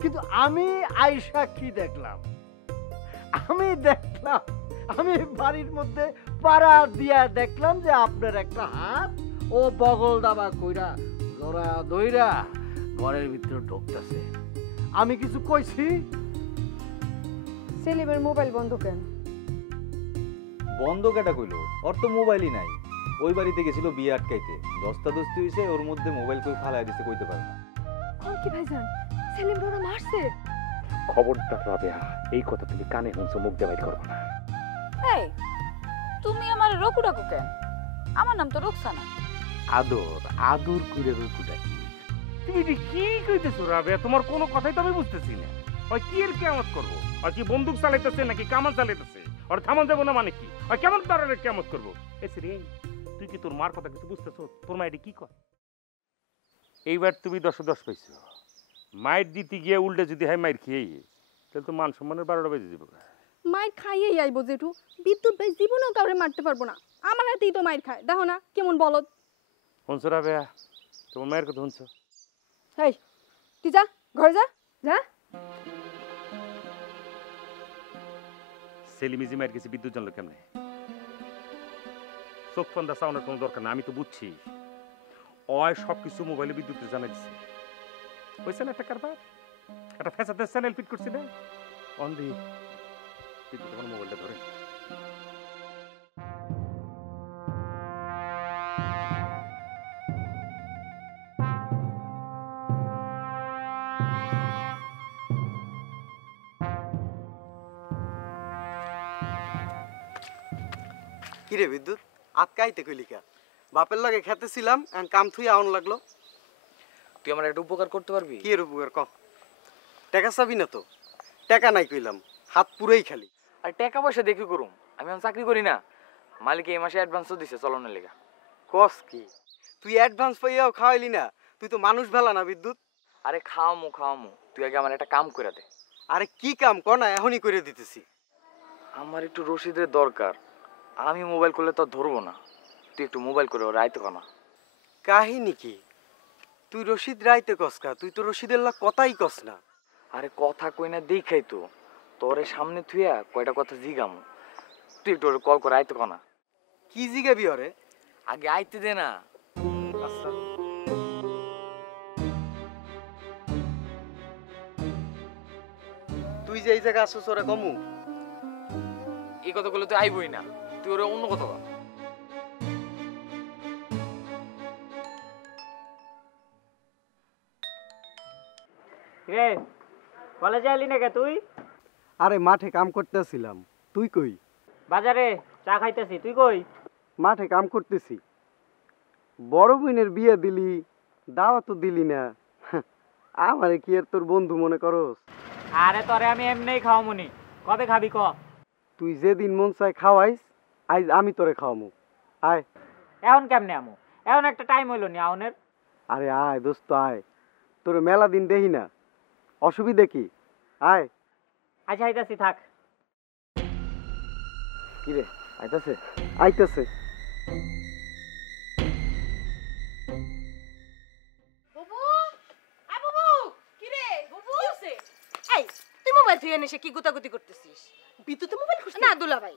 কিন্তু আমি আয়শা কি দেখলাম, আমি বাড়ির মধ্যে পাড়া দিয়া দেখলাম যে আপনার একটা হাত ও বগল দাবা কইরা জোড়া দইরা ঘরের ভিতরে ঢুকতেছে। আমি কিছু কইছি? সেলিমের মোবাইল বন্ধ কেন? বন্ধ কেটা কইলো? ওর তো মোবাইলই নাই। ওই বাড়িতে গেছিল বিয়ে আটকাইতে, দস্তাদস্তি হইছে, ওর মধ্যে মোবাইল কই ফালায় দিতে কইতে পারে না। কোন কি ভাইজান, সেলিম ওরা মারছে? খবরদার রাবেয়া, এই কথা তুমি কানে শুনছো, মুখ দিয়ে বাইর করবে না। এই তুমি আমার রকু ডাকো কেন? আমার নাম তো রুকসানা। আদর আদর করে রকু ডাকি। তুমি এটি কি কইতেছো রাবেয়া? তোমার কোনো কথাই তো আমি বুঝতেছি না। ওই কি এর কেয়ামত করবো? আর কি বন্দুক চালাইতেছে নাকি কামান চালাইতেছে? আর থামান যাবো না মানে কি? আর কেমন ধরনের কেয়ামত করবো? এসে রে, তুই কি তোর মার কথা কিছু বুঝতেছো? তোর মা এটি কি কয়? এইবার তুমি 10-10 পাইছো। মায়ের দিতে গিয়ে উল্টে যদি হয় মায়ের খেয়ে, তাহলে তো মান সম্মানের 12টা বেজে যাবে। মাইর খাইয়েই আইবো জেঠু। বিদ্যুৎ ভাই জীবনেও কাউরে মারতে পারবো না। আমার হাতেই তো মাইর খায়, দেখো না কেমন বলদ। শুনছো রাবেয়া? তোমার মায়ের কথা শুনছো? এই তুই যা, ঘরে যা যা। সেলিমিজি মায়ের কাছে বিদ্যুৎ জানলো কেমনে? চোখ ফন্দা চাওয়ানোর কোনো দরকার না, আমি তো বুঝছি। অয় সবকিছু মোবাইলে বিদ্যুৎ জানা দিচ্ছে। হয়েছে না একটা কারবার? একটা ফ্যাসাদের চ্যানেল ফিট করছি না অন্ধি, বিদ্যুৎ আমার মোবাইলটা ধরে। কিরে বিদ্যুৎ, আটকাইতে কইলি কা? বাপের লাগে খেতেছিলাম, এখন কাম থুই আউন লাগলো। তুই আমার একটা উপকার করতে পারবি? কি এর উপকার ক? টাকা চাবি না তো? টাকা নাই কইলাম, হাত পুরোই খালি। আর টাকা পয়সা দেখি করুম, আমি এখন চাকরি করি না। মালিক এই মাসে অ্যাডভান্সও দিছে চলনের লেগা। কস কি? তুই অ্যাডভান্স পাইয়াও খাওয়াইলি না? তুই তো মানুষ ভেলা না বিদ্যুৎ। আরে খাওয়ামু, তুই আগে আমার একটা কাম করে দে। আরে কি কাম ক না, এখনই করে দিতেছি। আমার একটু রসিদের দরকার, আমি মোবাইল করলে তো ধরবো না। তুই একটু মোবাইল করে ওর রাইতে কনা। কাহিনী কি? তুই রশিদ রাইতে কসকা? তুই তো রশিদের লাগ কথাই কস না। আরে কথা কই না দেখাই তো, তোরে সামনে থুইয়া কয়টা কথা জিগামু। তুই একটু ওরে কল করে আইতে কনা। কি জিগাবি ওরে? আগে আইতে দে না। আচ্ছা, তুই যে এই জায়গা আসছিস ওরা কমু? এই কথা বলে তুই আইবই না, তুই ওরে অন্য কথা বল। রে কলেজে এলি নাকি তুই? আরে মাঠে কাম করতেছিলাম। তুই কই? বাজারে চা খাইতেছি, তুই কই? মাঠে কাম করতেছি। বড় বোনের বিয়ে দিলি, দাওয়া তো দিলি না। আমারে কি আর তোর বন্ধু মনে করস? আরে তোরে আমি এমনিই খাওয়ামুনি, কবে খাবি ক? তুই যেদিন মন চায় খাওয়াইস, আজ আমি তোরে খাওয়ামু। আয়। এখন কেমনে আমু? এখন একটা টাইম হইল নি আউনের। আরে আয় দোস্ত আয়, তোর মেলা দিন দেখি না, অসুবিধে কি? আয়। আচ্ছা আইতাছি, থাক। কি রে আইতাছে? আইতেছে। বুবু, আই বুবু, কি রে? বুবু আছে? এই, তুই মোবাইল ধুয়ে এসে কি গুতাগুতি করতেছিস? বিদ্যুতে মোবাইল খুঁজছিস? না দুলা ভাই।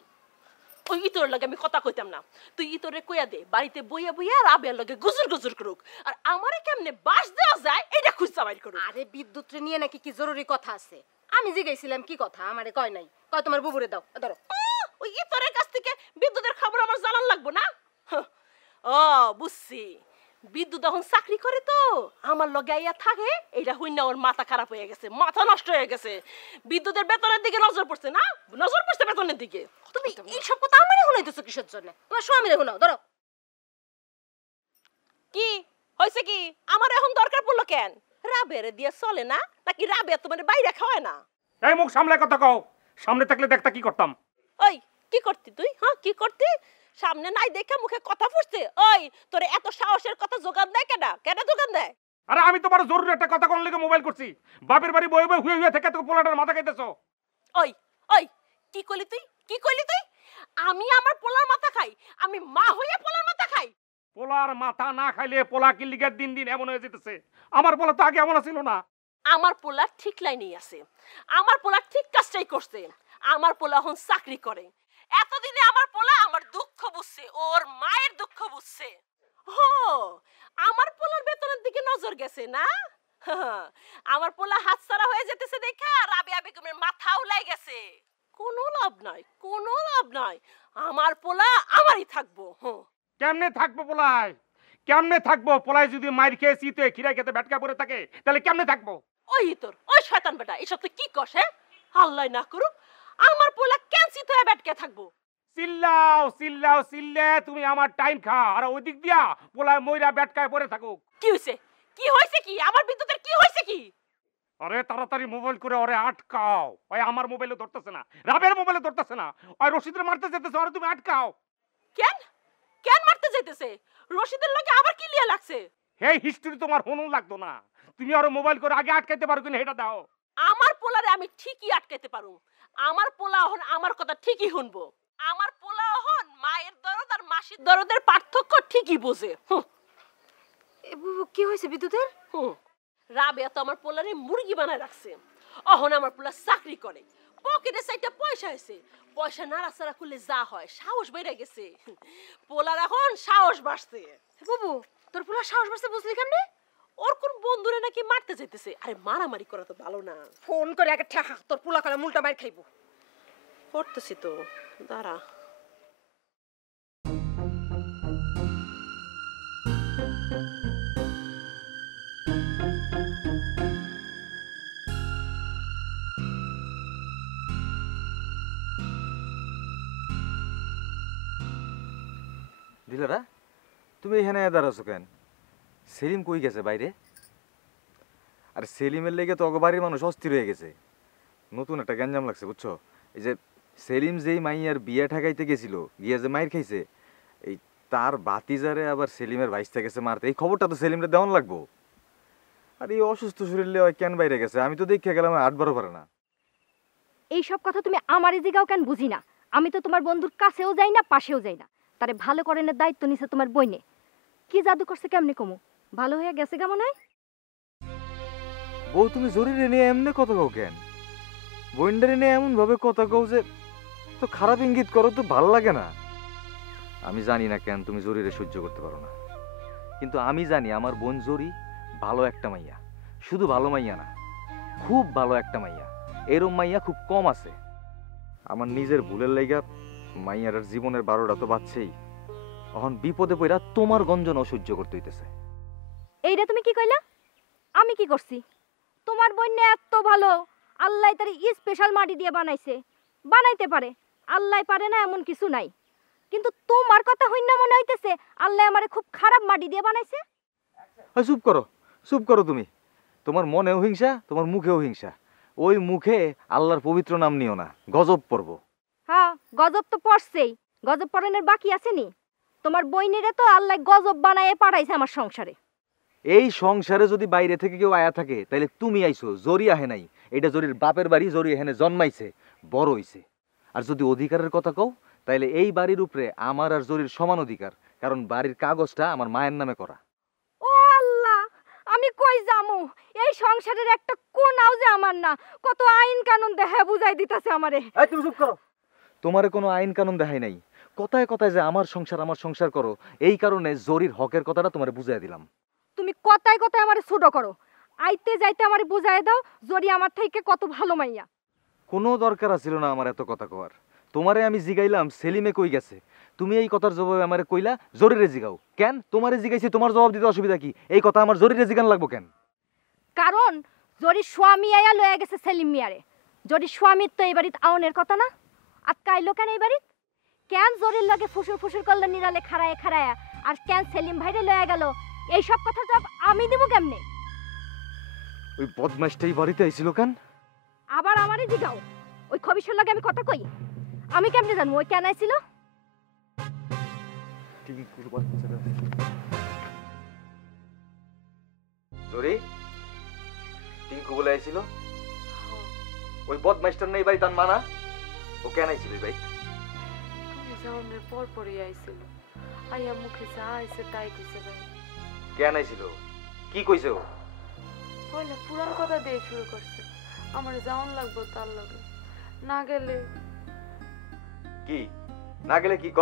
ওই ইতর লাগে আমি কথা কইতাম না। তুই ইতরে কইয়া দে বাড়িতে বইয়া বইয়া রাবের লগে গুজুর গুজুর করুক, আর আমারে কেমনে বাস দেওয়া যায় এটা খুঁজতে বাইর করুক। আরে বিদ্যুৎ নিয়ে নাকি কি জরুরি কথা আছে? আমি জিগাইছিলাম কি কথা, আমারে কয় নাই। কয় তোমার বুবুরে দাও, ধরো। ওই ইতরের কাছ থেকে বিদ্যুতের খবর আমার জানান লাগবো না? ও বুঝছি, বিদ্যুৎ এখন চাকরি করে তো আমার লগে আইয়া থাকে, এইটা হইনা ওর মাথা খারাপ হয়ে গেছে, মাথা নষ্ট হয়ে গেছে। বিদ্যুতের বেতনের দিকে নজর পড়ছে না, নজর পড়ছে বেতনের দিকে। তুমি এইসব কথা আমারে শুনাইতেছো কিসের জন্য? তোমার স্বামীরে শুনাও, ধরো। কি হয়েছে? কি আমার এখন দরকার পড়লো কেন? রাবেরে দিয়ে চলে না নাকি রাবে তোমার বাইরে খাওয়ায় না? এই মুখ সামলায় কথা কও। সামনে থাকলে দেখতা কি করতাম। ওই কি করতি তুই? হ্যাঁ কি করতি? সামনে নাই দেখে মুখে কথা ফুটছে। ওই তোরে এত সাহসের কথা জোগান দেয় কেডা? কেডা জোগান দেয়? আরে আমি তোমার জরুরি একটা কথা কোন লেগে মোবাইল করছি। বাপের বাড়ি বয়ে বয়ে হুয়ে থেকে তো পোলাটার মাথা খাইতেছো। ওই ওই কি কইলি তুই? কি কইলি তুই? আমি আমার পোলার মাথা খাই? আমি মা হইয়া পোলার মাথা খাই? পোলার মাথা না খাইলে পোলা কি লিগের দিন দিন এমন হয়ে যেতেছে। আমার পোলা তো আগে এমন ছিল না। আমার পোলা ঠিক লাইনেই আছে, আমার পোলা ঠিক কাজটাই করছে। আমার পোলা এখন চাকরি করে। এতদিনে আমার পোলা আমার দুঃখ বুঝছে, ওর মায়ের দুঃখ বুঝছে। হো, আমার পোলার বেতনের দিকে নজর গেছে না? আমার পোলা হাতছাড়া হয়ে যেতেছে দেখা রাবিয়া বেগমের মাথা উলাই গেছে। কোনো লাভ নাই, কোনো লাভ নাই। আমার পোলা আমারই থাকবো। কেমনে থাকবো পোলায়? কেমনে থাকবো পোলায়? যদি মাইর খেয়ে শীতে খিরা খেতে ব্যাটকা পড়ে থাকে তাহলে কেমনে থাকবো? ওই তোর ওই শয়তান বেটা এসব তুই কি কষে? আল্লাহ না করুক আমার পোলা ক্যান্সিত হয়ে ব্যাটকে থাকবো। চিল্লাও চিল্লাও চিল্লে তুমি আমার টাইম খা, আর ওই দিক দিয়া পোলায় মইরা ব্যাটকায় পড়ে থাকুক। কি হইছে? কি হইছে কি? আমার বিদ্যুতের কি হইছে কি? আরে তাড়াতাড়ি মোবাইল করে ওরে আটকাও। ওই আমার মোবাইলে ধরতেছে না, রাবের মোবাইলে ধরতেছে না, ওই রশিদের মারতে যেতেছে, ওরে তুমি আটকাও। কেন কেন মারতে যাইতেছে? রশিদের লগে আবার কি লিয়া লাগছে? এই হিস্ট্রি তোমার হনু লাগতো না, তুমি আরো মোবাইল করে আগে আটকাইতে পারো কিনা এটা দাও। আমার পোলারে আমি ঠিকই আটকাইতে পারু। আমার পোলা এখন আমার কথা ঠিকই শুনবো। আমার পোলা এখন মায়ের দরদ আর মাসির দরদের পার্থক্য ঠিকই বোঝে। কি হয়েছে বিদ্যুতের? রাবেয়া তো আমার পোলারে মুরগি বানায় রাখছে। অহন আমার পোলা চাকরি করে, পকেটে সাইডটা পয়সা আছে। পয়সা নাড়াচাড়া করলে যা হয়, সাহস বেড়ে গেছে। পোলার এখন সাহস বাড়ছে। বুবু তোর পোলা সাহস বাড়ছে বুঝলি কেমনে? ওর কোন বন্ধুরে নাকি মারতে যাইতেছে। আরে মারামারি করা তো ভালো না। ফোন করে আগে ঠেকা, তোর পোলা কালা মুলটা মার খাইবো। করতেছি তো, দাঁড়া। দিলারা, তুমি এখানে দাঁড়াছো কেন? সেলিম কই গেছে বাইরে? আর সেলিমের লেগে তো বাড়ির মানুষ অস্থির হয়ে গেছে। নতুন একটা গ্যাঞ্জাম লাগছে বুঝছো। এই যে সেলিম যেই মাইয়ার বিয়ে ঠেকাইতে গেছিল, গিয়া যে মাইর খাইছে, এই তার বাতিজারে আবার সেলিমের ভাইসটা গেছে মারতে। এই খবরটা তো সেলিমরে দেওয়ান লাগবো। আর এই অসুস্থ শরীর লিয়ে কেন বাইরে গেছে? আমি তো দেখে গেলাম 8-12 পারে না। এই সব কথা তুমি আমারই জিগাও কেন বুঝি না। আমি তো তোমার বন্ধুর কাছেও যাই না, পাশেও যাই না। তারে ভালো করেনের দায়িত্ব নিছে তোমার বইনে। কি জাদু করছে কেমনে কমু? ভালো হয়ে গেছে কেমন হয়? বউ তুমি জরুরি নিয়ে এমনি কথা কও কেন? বইন্ডারে নিয়ে এমন ভাবে কথা কও যে তো খারাপ ইঙ্গিত করো, তো ভাল লাগে না। আমি জানি না কেন তুমি জরিরে সহ্য করতে পারো না, কিন্তু আমি জানি আমার বোন জরি ভালো একটা মাইয়া। শুধু ভালো মাইয়া না, খুব ভালো একটা মাইয়া। এরম মাইয়া খুব কম আছে। আমার নিজের ভুলের লাইগা মাইয়ার জীবনের 12টা তো বাচ্চেই। এখন বিপদে পড়া তোমার গঞ্জনাও সহ্য করতে হইতেছে। এইটা তুমি কি কইলা? আমি কি করছি? তোমার বইনে এত ভালো, আল্লাহ তার স্পেশাল মাটি দিয়ে বানাইছে। বানাইতে পারে, আল্লাহ পারে না এমন কিছু নাই। কিন্তু তোমার কথা হইনা মনে হইতেছে আল্লাহ আমারে খুব খারাপ মাটি দিয়ে বানাইছে। চুপ করো, চুপ করো তুমি। তোমার মনেও হিংসা, তোমার মুখেও হিংসা। ওই মুখে আল্লাহর পবিত্র নাম নিও না, গজব পড়ব। হ্যাঁ, গজব তো পড়ছেই। গজব পড়ানোর বাকি আসেনি? তোমার বইনেরে তো আল্লাহ গজব বানায়ে পাঠাইছে আমার সংসারে। এই সংসারে যদি বাইরে থেকে কেউ আয়া থাকে তাহলে তুমি আইছো, জরি আহে নাই। এটা জরির বাপের বাড়ি, জরি এখানে জন্মাইছে, বড় হইছে। আর যদি অধিকারের কথা কও তাহলে এই বাড়ির উপরে আমার আর জরির সমান অধিকার, কারণ বাড়ির কাগজটা আমার মায়ের নামে করা। ও আল্লাহ, আমি কই যামু? এই সংসারের একটা কোনাও যে আমার না। কত আইন কানুন দেখে বুঝাই দিতাছে আমারে। এই তুমি চুপ করো। তোমারে কোনো আইন কানুন দেখাই নাই। কথায় কথায় যে আমার সংসার করো, এই কারণে জরির হকের কথাটা তোমারে বুঝাই দিলাম। তুমি কথায় কথায় আমারে ছোট করো। আইতে যাইতে আমারে বুঝাই দাও জরি আমার থেকে কত ভালো মাইয়া। কোনো দরকার ছিল না আমার এত কথা কওয়ার। তোমারে আমি জিগাইলাম সেলিমে কই গেছে, তুমি এই কথার জবাবে আমারে কইলা জরিরে জিগাও। কেন? তোমারে জিগাইছি, তোমার জবাব দিতে অসুবিধা কি? এই কথা আমার জরিরে জিগান লাগবো কেন? কারণ জরির স্বামী আয়া লয়ে গেছে সেলিম মিয়ারে। জরির স্বামীর তো এই বাড়িতে আউনের কথা না। আটকাইলো কেন এই বাড়িত? কেন জরির লগে ফুসুর ফুসুর করলো নিরালে খাড়ায় খাড়ায়া? আর কেন সেলিম ভাইরে লয়ে গেল? এই সব কথার জবাব আমি দিব কেমনে? ওই বদমাইশটাই বাড়িতে আইছিল কেন? আবার আমারই জিগাও। ওই খবিশের লগে আমি কথা কই? আমি কেমনে জানবো ওই কেন আইছিল? জরি, টিঙ্কু বলে আইছিল? ওই বদমাইশটার নেই বাড়ি তার মানা? ও কেন আইছিল ভাই? তুমি যাওনের পর পরই আইছিল। আইয়া মুখে যা আইছে তাই কইছে ভাই। কেন আইছিল? কি কইছে ও? পয়লা পুরান কথা দিয়ে শুরু করছে, আমার যাওন লাগবো তার লগে, না গেলে কি না গেলে কি ক?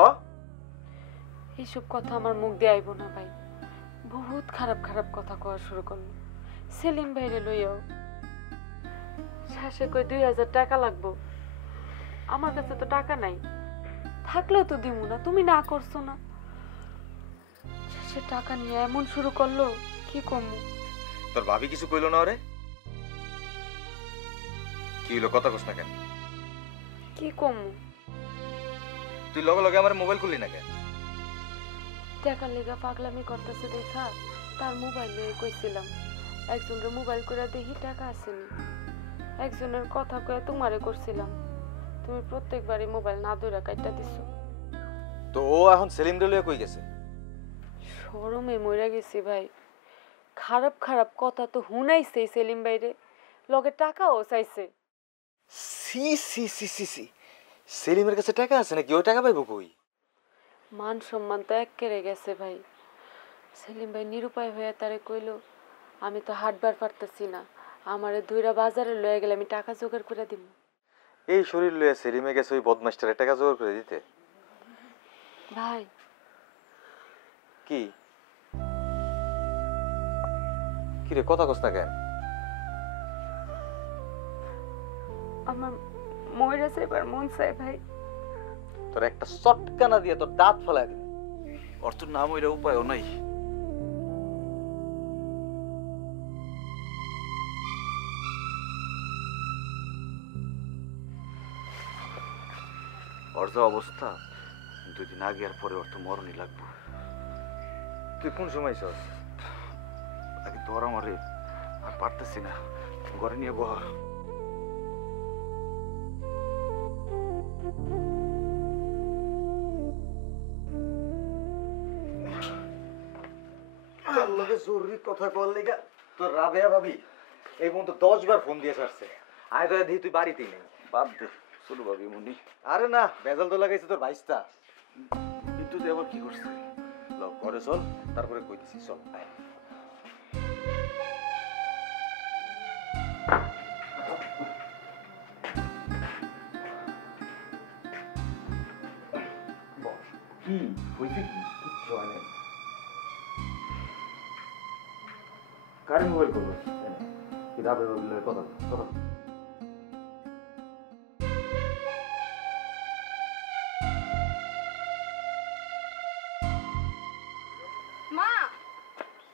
এইসব কথা আমার মুখ দিয়ে আইব না ভাই। বহুত খারাপ খারাপ কথা কওয়া শুরু করলো। সেলিম ভাইরে লইয়াও শেষে কই 2000 টাকা লাগবো। আমার কাছে তো টাকা নাই, থাকলেও তো দিমু না, তুমি না করছো না। শেষে টাকা নিয়ে এমন শুরু করলো, কি কমু। তোর ভাবি কিছু কইলো না ওরে? কি হলো, কথা কস না কেন? কি কমু? তুই লগে লগে আমার মোবাইল খুললি না কেন? টাকার লেগা পাগলামি করতেছে দেখা তার মোবাইলে কইছিলাম একজনের মোবাইল করে দেখি টাকা আসেনি। একজনের কথা কয়ে তোমারে করছিলাম, তুমি প্রত্যেকবারই মোবাইল না ধরে কাইটা দিছো। তো ও এখন সেলিম রে লইয়া কই গেছে? শরমে মইরা গেছি ভাই। খারাপ খারাপ কথা তো হুনাইছে সেলিম ভাইরে, লগে টাকাও চাইছে। সি সি সি সি সি, সেলিমের কাছে টাকা আছে নাকি? ওই টাকা পাইবো কই? মান সম্মান তো এক কেড়ে গেছে ভাই। সেলিম ভাই নিরুপায় হয়ে তারে কইলো, আমি তো হাঁটবার পারতেছি না, আমারে দুইরা বাজারে লয়ে গেলে আমি টাকা জোগাড় করে দিব। এই শরীর লইয়া সেলিমে গেছে ওই বদমাস্টারের টাকা জোগাড় করে দিতে? ভাই কি কি রে, কথা কস না কেন? আমার মইরা যাইবার মন চাই ভাই। তোর একটা চটকানা দিয়ে তোর দাঁত ফেলাই দিবি। ওর তোর নাম ওইটা উপায়ও নাই। ওর যে অবস্থা, 2 দিন আগে আর পরে ওর তো মরণই লাগবো। তুই কোন সময় চল? আগে তোর আমারে আর পারতেছি না, ঘরে নিয়ে বহ। জরুরি কথা কল লেগা তোর রাবেয়া ভাবি এই পর্যন্ত 10 বার ফোন দিয়ে ছাড়ছে। আয় তো দেখি তুই বাড়িতেই নেই। বাদ দে, চলো ভাবি মুনি। আরে না, ভেজাল তো লাগাইছে তোর ভাইস্তা। বিদ্যুৎ আবার কি করছে? লক করে চল, তারপরে কইতেছি। চল আয়। কি হইছে? কি কিচ্ছু হয় নাই। কারে মোবাইল করবো? কি রাবে ভাবিলে কথা কথা। মা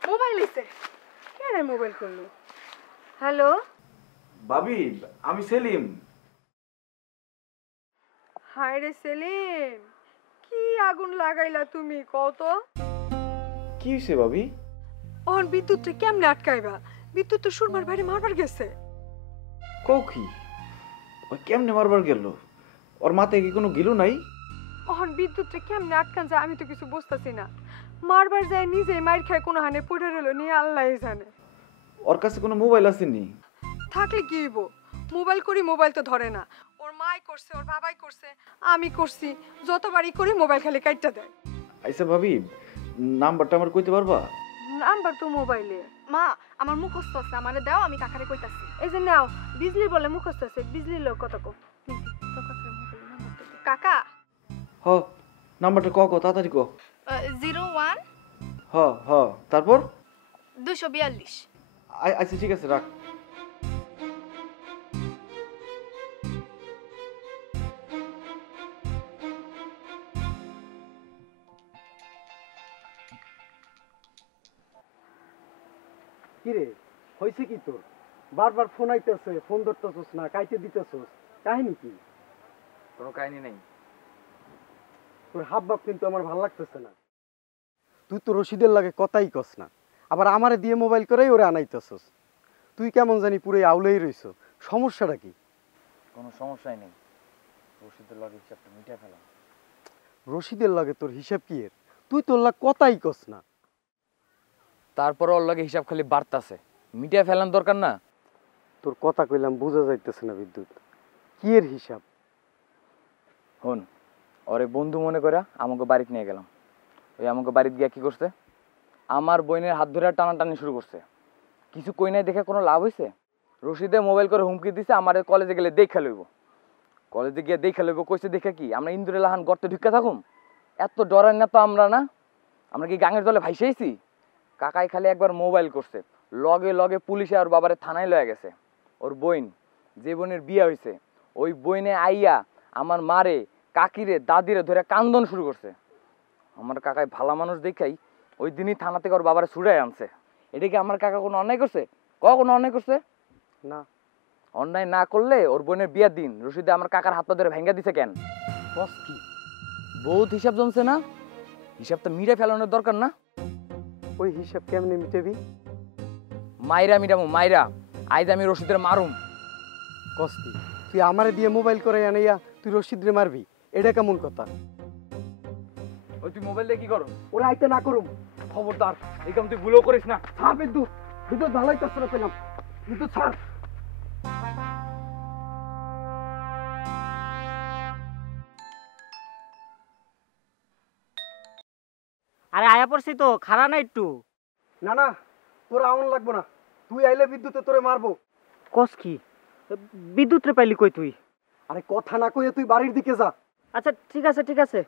মোবাইল এসে কে রে মোবাইল করলো? হ্যালো ভাবি, আমি সেলিম। হায় রে সেলিম, কি আগুন লাগাইলা তুমি কত? কি হইছে ভাবি? ওহন বিদ্যুৎটা কেমনে আটকাইবা? বিদ্যুৎ তো সুরমার বাইরে মারবার গেছে। কও কি? ওই কেমনে মারবার গেল? ওর মাথায় কি কোনো গিলু নাই? ওহন বিদ্যুৎটা কেমনে আটকান যায় আমি তো কিছু বুঝতেছি না। মারবার যায় নিজেই মাইর খায় কোনো হানে পড়ে রইল নিয়ে আল্লাহই জানে। ওর কাছে কোনো মোবাইল আসেনি? থাকলে কি হইব? মোবাইল করি মোবাইল তো ধরে না। ওর মাই করছে, ওর বাবাই করছে, আমি করছি, যতবারই করি মোবাইল খালি কাইটটা দেয়। আচ্ছা ভাবি, নাম্বারটা আমার কইতে পারবা? নাম্বার তো মোবাইলে। মা আমার মুখস্থ আছে, আমারে দাও, আমি কাকারে কইতাছি। এই যে নাও, বিজলি বলে মুখস্থ আছে, বিজলির লোক কত কো। কাকা হ, নাম্বারটা ক তাড়াতাড়ি ক। 01 হ হ, তারপর? 242। আচ্ছা ঠিক আছে, রাখ। কিরে হয়েছে কি তোর? বারবার ফোন আইতেছে, ফোন ধরতেছস না, কাইতে দিতেছস, কাহিনী কি? কোনো কাহিনী নেই। তোর হাব ভাব কিন্তু আমার ভালো লাগতেছে না। তুই তো রশিদের লাগে কথাই কস না, আবার আমারে দিয়ে মোবাইল করেই ওরে আনাইতেছস। তুই কেমন জানি পুরো আউলেই রইছ, সমস্যাটা কি? কোনো সমস্যাই নেই, রশিদের লগে হিসাবটা মিটাই ফেলাম। রশিদের লাগে তোর হিসাব কি এর? তুই তোর লাগ কথাই কস না। তারপর ওর লগে হিসাব খালি বাড়তাছে, মিটাই ফেলান দরকার না? তোর কথা কইলাম বোঝা যাইতেছে না বিদ্যুৎ, কি এর হিসাব? হন, ওরে বন্ধু মনে করে আমাকে বাড়িতে নিয়ে গেলাম। ওই আমাকে বাড়িতে গিয়া কি করছে, আমার বোনের হাত ধরে টানাটানি শুরু করছে। কিছু কই নাই দেখে কোনো লাভ হইছে? রশিদে মোবাইল করে হুমকি দিছে আমারে কলেজে গেলে দেখা লইব। কলেজে গিয়ে দেখা লইব কইছে দেখে কি আমরা ইন্দুরে লাহান গর্তে ঢুকে থাকুম? এত ডরাই না তো আমরা কি গাঙের দলে ভাইসাইছি? কাকাই খালি একবার মোবাইল করছে, লগে লগে পুলিশে আর বাবারে থানায় লয়ে গেছে। ওর বইন, যে বোনের বিয়া হইছে, ওই বইনে আইয়া আমার মারে, কাকিরে, দাদিরে ধরে কান্দন শুরু করছে। আমার কাকাই ভালা মানুষ দেখাই ওই দিনই থানা থেকে ওর বাবারে ছুড়াই আনছে। এটা কি আমার কাকা কোনো অন্যায় করছে? কোনো অন্যায় করছে না? অন্যায় না করলে ওর বোনের বিয়ার দিন রশিদে আমার কাকার হাত পা ধরে ভেঙ্গা দিছে কেন? কি বহুত হিসাব জমছে না? হিসাবটা মিটে ফেলানোর দরকার না? ওই হিসাব কেমনে মিটাবি? মাইরা মিটামু মাইরা। আইজ আমি রশিদের মারুম। কস্তি তুই আমারে দিয়ে মোবাইল করে আনাইয়া তুই রশিদরে মারবি, এটা কেমন কথা? ওই তুই মোবাইল দিয়ে কি করো? ওরা আইতে না করুম। খবরদার এই কাম তুই ভুলেও করিস না। ছাড় বিদ্যুৎ, বিদ্যুৎ ভালোই তো শুনে পেলাম। বিদ্যুৎ ছাড়। আরে আয়া পড়ছি তো, খারা না একটু। না না, তোর আউন লাগবো না, তুই আইলে বিদ্যুতে তোরে মারবো। কস কি? বিদ্যুৎ রে পাইলি কই তুই? আরে কথা না কইয়ে তুই বাড়ির দিকে যা। আচ্ছা ঠিক আছে ঠিক আছে।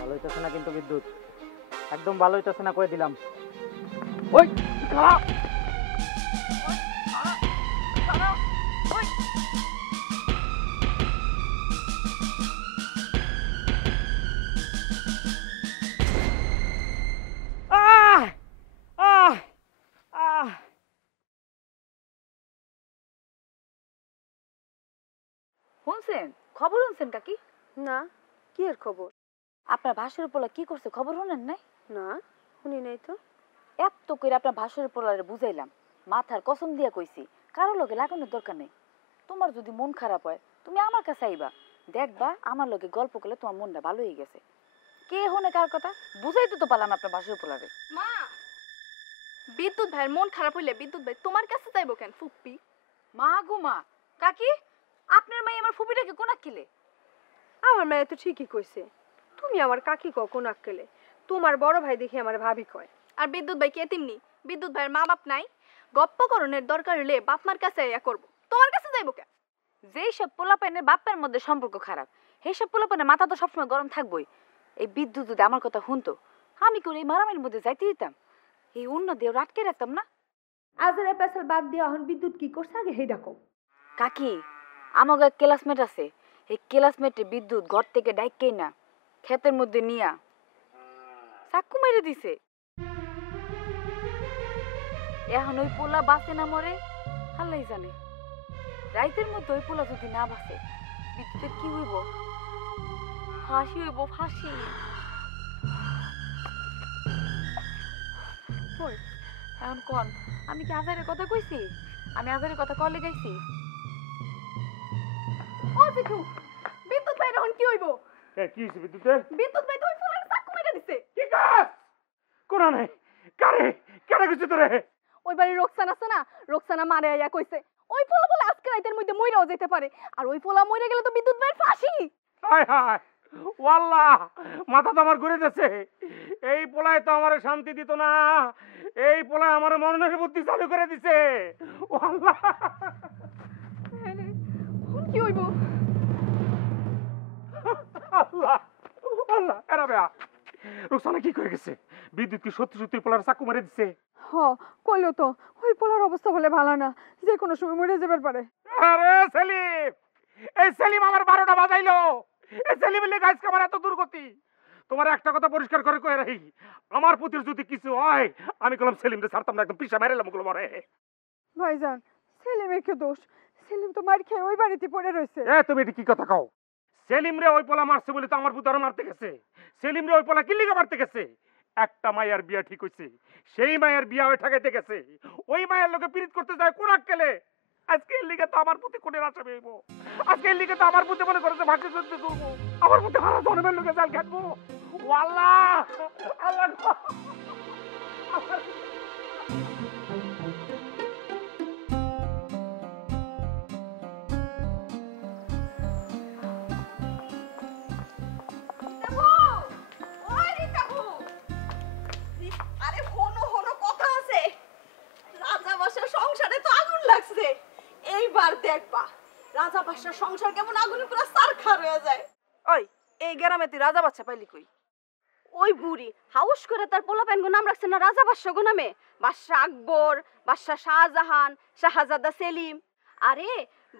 ভালো হইতেছে না কিন্তু বিদ্যুৎ, একদম ভালো হইতেছে না, কয়ে দিলাম। ওই খাড়া। শুনছেন? খবর শুনছেন কাকি? না, কি এর খবর? আপনার ভাসুর পোলা কি করছে খবর শুনেন নাই? না, শুনি নাই তো। এত করে আপনার ভাসুর পোলারে বুঝাইলাম, মাথার কসম দিয়া কইছি কারো লগে লাগানোর দরকার নেই। তোমার যদি মন খারাপ হয় তুমি আমার কাছে আইবা, দেখবা আমার লগে গল্প করলে তোমার মনটা ভালো হয়ে গেছে। কে হনে কার কথা বুঝাইতে তো পারলাম আপনার ভাসুর পোলারে। মা, বিদ্যুৎ ভাইয়ের মন খারাপ হইলে বিদ্যুৎ ভাই তোমার কাছে যাইবো কেন ফুপ্পি? মা গো মা, কাকি আপনার মাই আমার ফুপিটাকে কোনা কিলে? আমার মেয়ে তো ঠিকই কইছে, তুমি আমার কাকি কখন আক্কেলে, তোমার বড় ভাই দেখি আমার ভাবি কয়। আর বিদ্যুৎ ভাই কে তেমনি, বিদ্যুৎ ভাইয়ের মা বাপ নাই, গপ্পকরণের দরকার হলে বাপ মার কাছে ইয়া করবো, তোমার কাছে যাইবো কেন? যেই সব পোলাপাইনের বাপের মধ্যে সম্পর্ক খারাপ, সেই সব পোলাপাইনের মাথা তো সবসময় গরম থাকবোই। এই বিদ্যুৎ যদি আমার কথা শুনতো, আমি করে এই মারামারির মধ্যে যাইতে দিতাম? এই অন্য দিয়ে আটকে রাখতাম না? আজের পেছাল বাদ দিয়ে এখন বিদ্যুৎ কি করছে আগে হেই ডাকো। কাকি আমাকে এক ক্লাসমেট আছে, এই ক্লাসমেটে বিদ্যুৎ ঘর থেকে ডাইকেই না ক্ষেতের মধ্যে নিয়া চাকু মেরে দিছে। এখন ওই পোলা বাঁচে না মরে আল্লাহই জানে। রাইতের মধ্যে ওই পোলা যদি না বাঁচে বিদ্যুতের কি হইব? ফাঁসি হইব, ফাঁসি। এখন কোন আমি কি আজারের কথা কইছি? আমি আজারের কথা কলে গাইছি? ও জিঠু, বিদ্যুৎ ভাই এখন কি হইব? কি হইছে বিদ্যুতের? বিদ্যুৎ ভাই তো ওই ফুলের চাকু মেরে দিছে। কি কাজ? কোনা নাই কারে কেন কইছে তোরে? ওই বাড়ির রোকসানা আছে না, রোকসানা মারে আইয়া কইছে ওই পোলা বলে আজকে রাতের মধ্যে মইরাও যেতে পারে, আর ওই পোলা মইরা গেলে তো বিদ্যুৎ ভাইয়ের ফাঁসি। হায় হায় ওয়াল্লাহ, মাথা তো আমার ঘুরে যাচ্ছে। এই পোলায় তো আমার শান্তি দিত না, এই পোলায় আমার মনের বুদ্ধি চালু করে দিছে। ওয়াল্লাহ কি হইব? আল্লাহ আল্লাহ এরা বেয়া। রোকসানা কি কয়ে গেছে? বিদ্যুৎ কি সত্যি সত্যি পোলার চাকু মেরে দিছে? হ কইলো তো, ওই পোলার অবস্থা বলে ভালো না, যে কোনো সময় মরে যাবার পারে। আরে সেলিম, এই সেলিম আমার 12টা বাজাইলো। এই সেলিমের লেগে আজকে আমার এত দুর্গতি। তোমার একটা কথা পরিষ্কার করে কয়ে রাখি, আমার পুত্রের যদি কিছু হয় আমি কলম সেলিমকে ছাড়তাম না, একদম পিছা মেরেলাম ওগুলো মরে। ভাইজান, সেলিমের কি দোষ? সেলিম তো মার খেয়ে ওই বাড়িতে পড়ে রয়েছে। তুমি এটা কি কথা কও? সেলিম রে ওই পোলা মারছে বলে তো আমার পুত্র মারতে গেছে। সেলিম রে ওই পোলা কি লিগা মারতে গেছে? একটা মায়ের বিয়া ঠিক হইছে, সেই মায়ের বিয়া হয়ে ঠকাইতে গেছে। ওই মায়ের লোকে পীড়িত করতে যায় কোন আক্কেলে? আজকে এর লিগে তো আমার প্রতি কোনের আশা পেইব, আজকে এর লিগে তো আমার প্রতি মনে করে যে ভাগ্য যুদ্ধ করবো, আমার প্রতি হারা জন্মের লোকে জাল কাটবো। ও আল্লাহ, আল্লাহ গো। আরে হনো হনো কথা আছে, রাজা বাসার সংসারে তো আগুন লাগছে, এইবার দেখবা রাজা বাসার সংসার কেমন আগুনে পুরো সারখার হয়ে যায়। ওই এই গ্রামে তুই রাজা বাচ্চা পাইলি কই? ওই বুড়ি হাউস করে তার পোলাপাইন গো নাম রাখছে না রাজা বাদশা গো নামে। বাদশা আকবর, বাদশা শাহজাহান, শাহজাদা সেলিম। আরে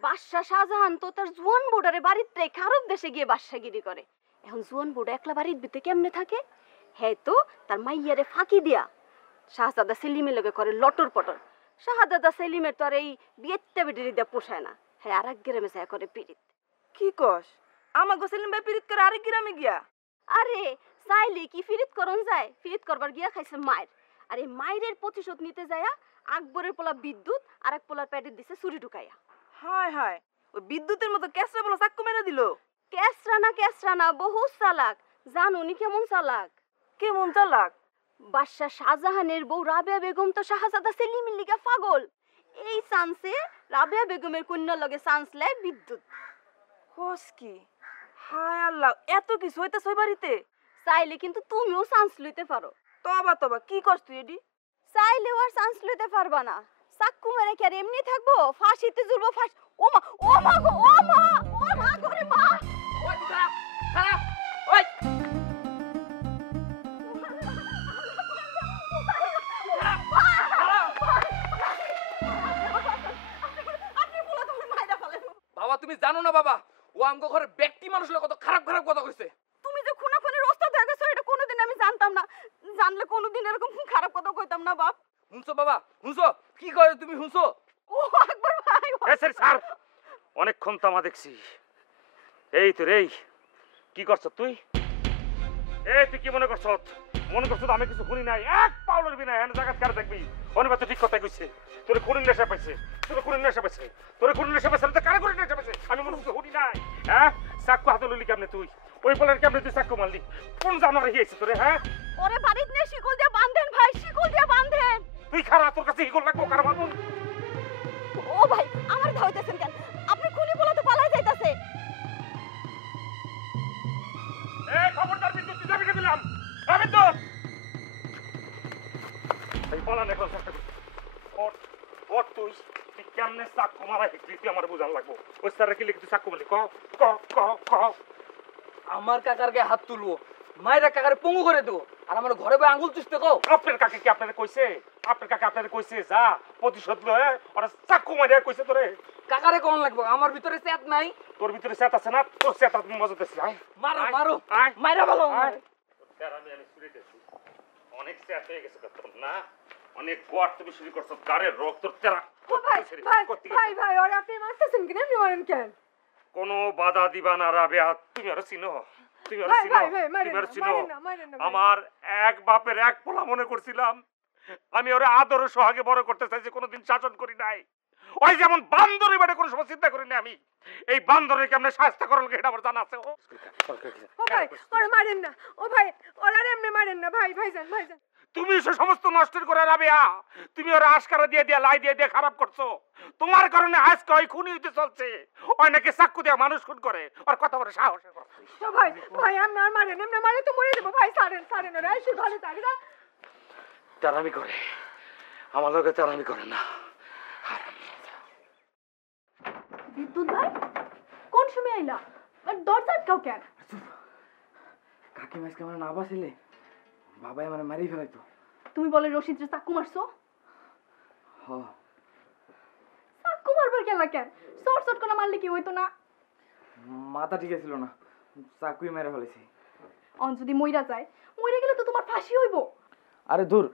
বাদশা শাহজাহান তো তার জুয়ান বুড়ারে বাড়িতে খারাপ দেশে গিয়ে বাদশাগিরি করে। এখন জুয়ান বুড়া একলা বাড়ির ভিতরে কেমনে থাকে? হ্যাঁ তো তার মাইয়ারে ফাঁকি দিয়া শাহজাদা সেলিমের লগে করে লটর পটর। শাহজাদা সেলিমের তো আর এই বিয়েতে বেটিরি দিয়ে পোষায় না, হ্যাঁ আর এক গ্রামে যায় করে পিরিত। কি কস? আমাগো সেলিম ভাই পিরিত করে আরেক গ্রামে গিয়া? আরে চাইলে কি ফিরিত করন যায়? ফিরিত করবার গিয়া খাইছে মায়ের, আর এই মায়ের প্রতিশোধ নিতে যায়া আকবরের পোলা বিদ্যুৎ আর এক পোলার পেটে দিছে ছুরি ঢুকাইয়া। হায় হায়, ওই বিদ্যুতের মতো ক্যাসরা বলা চাক্কু মেরে দিল। ক্যাসরা না বহু চালাক। জানুনি কেমন চালাক? কেমন চালাক? বাদশা শাহজাহানের বউ রাবেয়া বেগম তো শাহজাদা সেলিমের লিগা পাগল। এই চান্সে রাবেয়া বেগমের কন্যার লগে চান্স লেয় বিদ্যুৎ। কস কি? হায় আল্লাহ, এত কিছু হইতাছে ওই বাড়িতে? চাইলে কিন্তু তুমিও চান্স লইতে পারো। তবা তবা, কি করছ তুই এডি? চাইলেও আর চান্স লইতে পারবা না। চাক্কু মেরে কি আর এমনি থাকবো? ফাঁসিতে ঝুলবো। ফাঁস ও মা, ও মা গো, ও মা, ও মা করে মা। ওই খারাপ খারাপ, ওই বাবা তুমি জানো না বাবা, ও আমগো ঘরে ব্যক্তি মানুষ কত খারাপ খারাপ কথা কইছে। তুমি যে খুনাখুনির ওস্তাদ হয়ে গেছো এটা কোনোদিন আমি জানতাম না। জানলে কোনোদিন এরকম খারাপ কথা কইতাম না বাপ। শুনছো বাবা, শুনছো কি কয় তুমি? শুনছো? ও আকবর ভাই, স্যার অনেকক্ষণ তামা দেখছি। এই তো রে, কি করছ তুই? এই তুই কি মনে করছ? মনে করছ আমি কিছু শুনি নাই? এক পাউলের বিনা এনে জায়গা কার দেখবি? অনেক তো ঠিক কথাই কইছে। তোর খুনির নেশা পাইছে, তোর খুনির নেশা পাইছে, তোর খুনির নেশা পাইছে। তো কারে খুনির নেশা পাইছে? আমি মনে করছি শুনি নাই। হ্যাঁ, চাক্কু হাতে লইলি কেমনে তুই? ওই বলার কেমনে তুই চাক্কু মারলি? কোন জানোয়ার হিয়েছে তোরে? হ্যাঁ, ওরে বাড়িত নিয়ে শিকল দিয়ে বাঁধেন ভাই, শিকল দিয়ে বাঁধেন। তুই খারা, তোর কাছে হিকল লাগবো কার মারবো? ও ভাই আমার ধাইতেছেন কেন? আপনি খুনি বলে তো পালাই যাইতাছে। এই খবরদার বিদ্যুৎ, তুই যাবি দিলাম। এই বিদ্যুৎ, এই বলা নেই কথা। ওর তুই কেমনে চাক্কু মারা হিকলি তুই আমার বুঝান লাগবো। ওই স্যার কি লিখে তুই চাক্কু মারলি? ক ক ক ক আমার কাকার গায়ে হাত তুলবো, মায়েরা কাকারে পঙ্গু করে দেবো, আর আমার ঘরে বই আঙুল চুষতে কও। আপনার কাকে কি আপনারে কইছে? আপনার কাকে আপনারে কইছে যা প্রতিশোধ লয়ে ওরা চাক্কু মারিয়া কইছে তোরে? কাকারে কোন লাগবো? আমার ভিতরে চেত নাই। তোর ভিতরে চেত আছে না? তোর চেত তুমি মজা দিছিস। আয় মারো মারো, আয় মাইরা ভালো। আমি শুনিতেছি অনেক চেত হয়ে গেছে তোর না? অনেক গড় তুমি শুরু করছো, গাড়ের রোগ তোর তেরা। ভাই ভাই, ওরে আপনি মারতেছেন কেন? আপনি মারেন কেন? কোনো বাধা দিবা না রাবেয়া, তুমি আর চিনো, তুমি আর চিনো, তুমি আর চিনো। আমার এক বাপের এক পোলা মনে করছিলাম, আমি ওরে আদর সোহাগে বড় করতে চাইছি, কোনোদিন শাসন করি নাই। ওই যেমন বান্দরের বাড়ি কোনো সময় চিন্তা করি না আমি। এই বান্দরের কেমনে শাস্তি করার এটা আমার জানা আছে। ও ভাই, ওরে মারেন না। ও ভাই, ওরে আর এমনি মারেন না ভাই। ভাইজান ভাইজান, তুমি সে সমস্ত নষ্ট করে রাবেয়া, তুমি ওরা আশকারা দিয়ে দিয়ে লাই দিয়ে দিয়ে খারাপ করছো। তোমার কারণে আজকে ওই খুনি হইতে চলছে। ওই নাকি চাক্কু দিয়ে মানুষ খুন করে, ওর কথা বলে সাহস। ও ভাই ভাই, এমনি আর মারেন, এমনি মারে তো মরে দেবো ভাই। সারেন সারেন, ওরে এসে ঘরে থাকি না। তারামি করে আমার লোকে, তারামি করে না। বিদ্যুৎ ভাই কোন সময় আইলা? দরজা আটকাও কেন? কাকিমা আজকে আমার না বাঁচিলে বাবাই আমার মারি ফেলাইতো। তুমি বলে রশিদরে চাকু মারছো? হ, চাকু মারবার গেলা কেন? শর্ট শর্ট করে মারলে কি হইতো না? মাথা ঠিক ছিল না, চাকুই মেরে ফেলেছি। অন যদি মইরা যায়, মইরা গেলে তো তোমার ফাঁসি হইব। আরে দূর,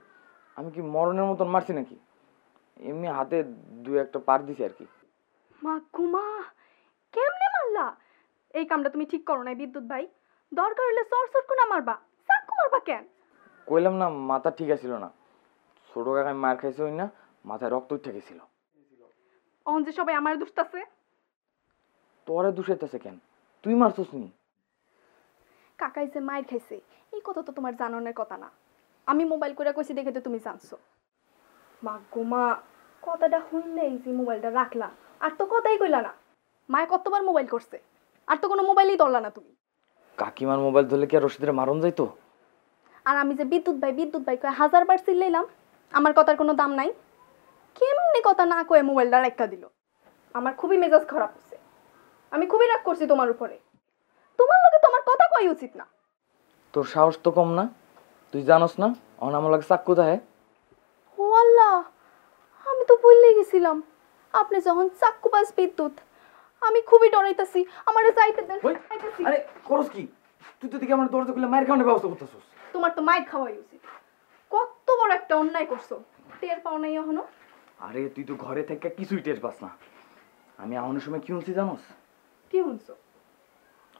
আমি কি মরণের মতন মারছি নাকি? এমনি হাতে দু একটা পার দিছি আর কি। মা কুমা, কেমনে মারলা? এই কামটা তুমি ঠিক করো নাই বিদ্যুৎ ভাই। দরকার হলে শর্ট শর্ট করে মারবা, চাকু মারবা কেন? কইলাম না মাথা ঠিক আছিল না। ছোট কাকায় মার খাইছে হই না, মাথায় রক্ত উঠে গেছিল। অহন যে সবাই আমার দুষ্টাছে। তোরে দুষাইতেছে কেন? তুই মারছস নি? কাকাই যে মাইর খাইছে এই কথা তো তোমার জানানোর কথা না। আমি মোবাইল করে কইছি দেখে তো তুমি জানছো। মা গো মা, কথাটা শুনলেই যে মোবাইলটা রাখলা আর তো কথাই কইলা না। মায়ে কতবার মোবাইল করছে আর তো কোনো মোবাইলই ধরলা না তুমি। কাকিমার মোবাইল ধরলে কি আর রশিদের মারণ যাইতো? আর আমি যে বিদ্যুৎ ভাই কয়ে 1000 বার চিল্লাইলাম, আমার কথার কোনো দাম নাই। কেমনে কথা না কয়ে মোবাইলটা রাখা দিল। আমার খুবই মেজাজ খারাপ হচ্ছে। আমি খুবই রাগ করছি তোমার উপরে। তোমার লগে তো আমার কথা কই উচিত না। তোর সাহস তো কম না? তুই জানোস না অন আমার লাগে চাক্কু দেয়? ও আল্লাহ, আমি তো ভুলেই গেছিলাম আপনি যখন চাক্কুবাজ বিদ্যুৎ। আমি খুবই ডরাইতাছি, আমারে যাইতে দেন। যাইতাছি। আরে করস কি? তুই তো দেখি আমার দরজা খুলে মায়ের খাওয়ানোর ব্যবস্থা করতেছস। তোমার তো মাইর খাওয়াই উচিত। কত বড় একটা অন্যায় করছো, টের পাও নাই এখনো? আরে তুই তো ঘরে থেকে কিছুই টের পাস না। আমি আউনের সময় কি শুনছি জানোস? কি শুনছো?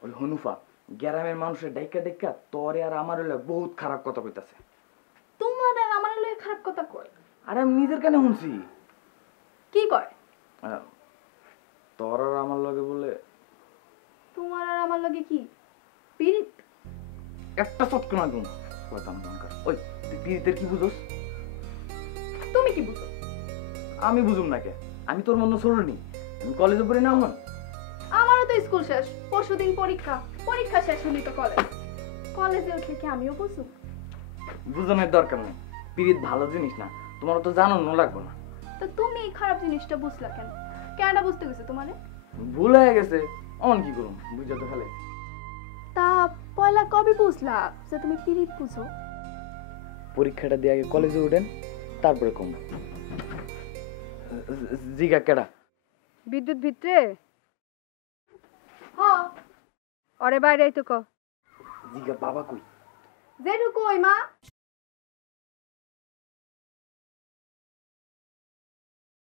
ওই হনুফা গ্রামের মানুষের ডাইকা ডাইকা তোরে আর আমার হলে বহুত খারাপ কথা কইতাছে। তোমার আর আমার লগে খারাপ কথা কয়? আরে আমি নিজের কানে শুনছি। কি কয়? তোর আর আমার লগে বলে তোমার আর আমার লগে কি পিরিত? একটা চটক না গুণ কইতাম দরকার। ওই তুই পিরিতের কি বুঝোস? তুমি কি বুঝো? আমি বুঝুম না কে? আমি তোর মন সরনি। আমি কলেজে পড়ি না হন। আমারও তো স্কুল শেষ, পরশুদিন পরীক্ষা। পরীক্ষা শেষ হলি তো কলেজ। কলেজে উঠলে কি আমিও বুঝু? বুঝানোর দরকার নেই। পিরিত ভালো জিনিস না, তোমার তো জানানো লাগবে না। তো তুমি এই খারাপ জিনিসটা বুঝলা কেন? কেনটা বুঝতে গেছে তোমারে? ভুল হয়ে গেছে, অন কি করুম বুঝা তো ফেলে। তা পয়লা কবে বুঝলা যে তুমি পিরিত বুঝো? পরীক্ষাটা দিয়ে আগে কলেজে উঠেন, তারপরে কম। জিগা কেডা? বিদ্যুৎ ভিতরে হ্যাঁ। ওরে বাইরে তো ক। জিগা বাবা কই? যেটুকু ওই মা